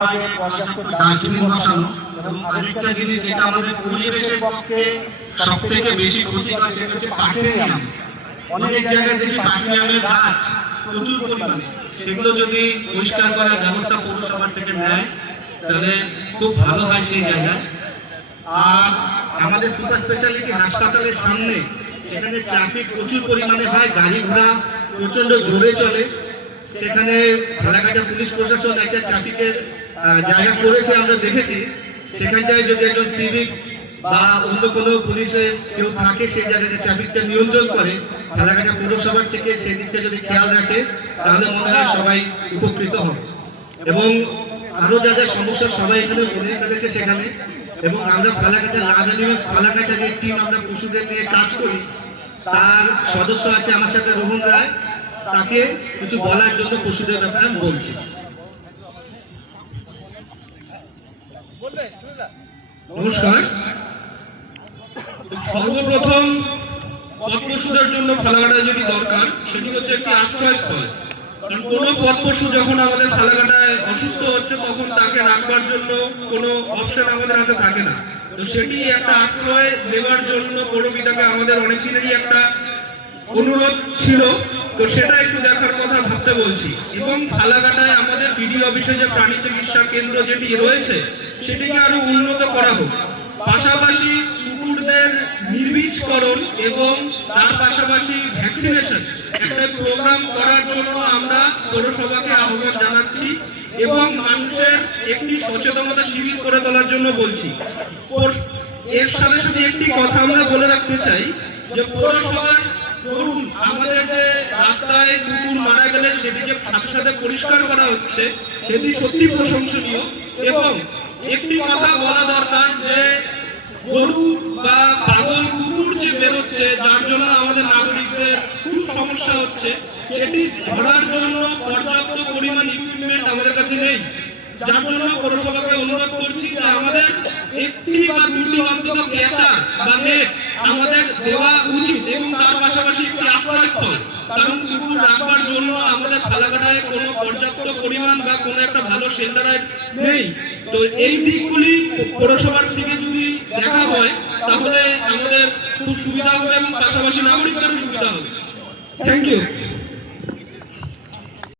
পর্যাপ্ত ডাস্টবিন বসানো এবং আরেকটা জিনিস যেটা আমাদের পরিবেশের পক্ষে সবথেকে বেশি ক্ষতিকর সেটা হচ্ছে পার্থেনিয়াম। অনেক জায়গায় দেখি পার্থেনিয়ামের গাছ প্রচুর পরিমাণে, সেগুলো যদি পরিষ্কার করার ব্যবস্থা পৌরসভার থেকে নেয় তাহলে খুব ভালো হয় সেই জায়গায়। আর আমাদের সুপার স্পেশালিটি হাসপাতালের সামনে সেখানে ট্রাফিক প্রচুর পরিমাণে হয়, গাড়ি ঘোড়া প্রচন্ড জোরে চলে। সেখানে ফালাকাটা পুলিশ প্রশাসন একটা ট্রাফিকের জায়গা করেছে, আমরা দেখেছি। সেখানটায় যদি একজন সিভিক বা অন্য কোনো পুলিশের কেউ থাকে সেই জায়গাটা ট্রাফিকটা নিয়ন্ত্রণ করে, ফালাকাটা পৌরসভার থেকে সেই দিকটা যদি খেয়াল রাখে তাহলে মনে হয় সবাই উপকৃত হবে। এবং আরো যা যা সমস্যা সবাই এখানে বলে ফেলেছে সেখানে। এবং আমরা ফালাকাটা লাভ অ্যানিমেলস ফালাকাটা যে টিম আমরা পশুদের নিয়ে কাজ করি তার সদস্য আছে আমার সাথে রোহন রায়, তাকে কিছু বলার জন্য পশুদের ব্যাপারে আমি বলছি। নমস্কার। সর্বপ্রথম পথ পশুদের জন্য ফালাকাটায় যেটি দরকার সেটি হচ্ছে একটি আশ্রয়স্থল। কারণ কোনো পথ পশু যখন আমাদের ফালাকাটায় অসুস্থ হচ্ছে তখন তাকে রাখবার জন্য কোনো অপশন আমাদের হাতে থাকে না। তো সেটি একটা আশ্রয় দেওয়ার জন্য পৌরপিতাকে আমাদের অনেক দিনেরই একটা অনুরোধ ছিল, তো সেটা একটু দেখার কথা ভাবতে বলছি। এবং ফালাকাটায় আমাদের বিডি অফিসে যে প্রাণী চিকিৎসা কেন্দ্র যেটি রয়েছে সেটিকে আরো উন্নত করা হোক। পাশাপাশি কুকুরদের নির্বীজকরণ এবং তার পাশাপাশি ভ্যাকসিনেশন একটা প্রোগ্রাম করার জন্য আমরা পৌরসভাকে আহ্বান জানাচ্ছি এবং মানুষের একটি সচেতনতা শিবির করে তোলার জন্য বলছি। এর সাথে সাথে একটি কথা আমরা বলে রাখতে চাই যে পৌরসভার ধরুন আমাদের যে রাস্তায় কুকুর মারা গেলে সেটিকে সাথে সাথে পরিষ্কার করা হচ্ছে, সেটি সত্যি প্রশংসনীয়। এবং একটি কথা বলা দরকার যে গরু বা পাগল কুকুর যে বেরোচ্ছে যার জন্য আমাদের নাগরিকদের খুব সমস্যা হচ্ছে, সেটি ধরার জন্য পর্যাপ্ত পরিমাণ ইকুইপমেন্ট আমাদের কাছে নেই। যার জন্য পৌরসভাকে অনুরোধ করছি যে আমাদের একটি বা দুটি অন্তত ক্যাচা বা নেট আমাদের দেওয়া উচিত এবং তার পাশাপাশি একটি আশ্রয়স্থল। কারণ কুকুর রাখবার জন্য আমাদের ফালাকাটায় কোনো পর্যাপ্ত পরিমাণ বা কোনো একটা ভালো শেল্টার নেই। তো এই দিকগুলি পৌরসভার থেকে যদি দেখা হয় তাহলে আমাদের খুব সুবিধা হবে এবং পাশাপাশি নাগরিকদেরও সুবিধা হবে। Thank you.